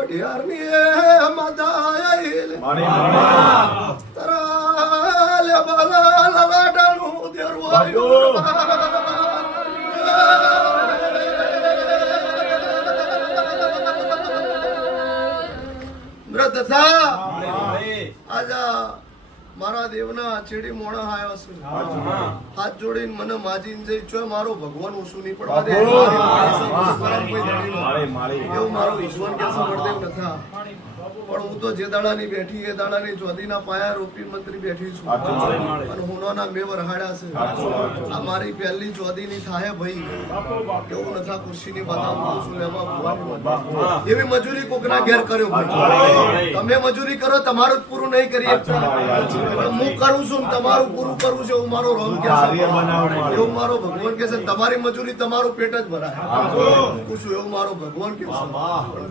વઢિયારની એ મદાયલ તરાલે બાલા લલાટાનું દેરવાયું વ્રત થા આજા મારા દેવના ચેડી મોણા આયો છે હાથ જોડીને મને માજીને જઈ છો મારો ભગવાન ઓછું નહીં પડવા દે એવું મારો ઈશ્વર કે સમરદેવ નથા પણ હું તો જે દાડાની બેઠી એ દાડાની ચોધીના પાયા રોપી મંત્રી બેઠી છું અને હુનોના મેવ રહાડ્યા છે આ મારી પહેલી ચોધીની થાહે ભાઈ એવું નથા ખુરશીની બતાવું છું એમાં ભગવાન એવી મજૂરી કોકના ઘેર કર્યો ભાઈ તમે મજૂરી કરો તમારું જ પૂરું નહીં કરી હું કરું છું તમારું પૂરું કરું છું એવું મારો રોમ કે છે એવું મારો ભગવાન કે છે તમારી મજૂરી તમારું પેટ જ ભરાય હું છું એવું મારો ભગવાન કે છે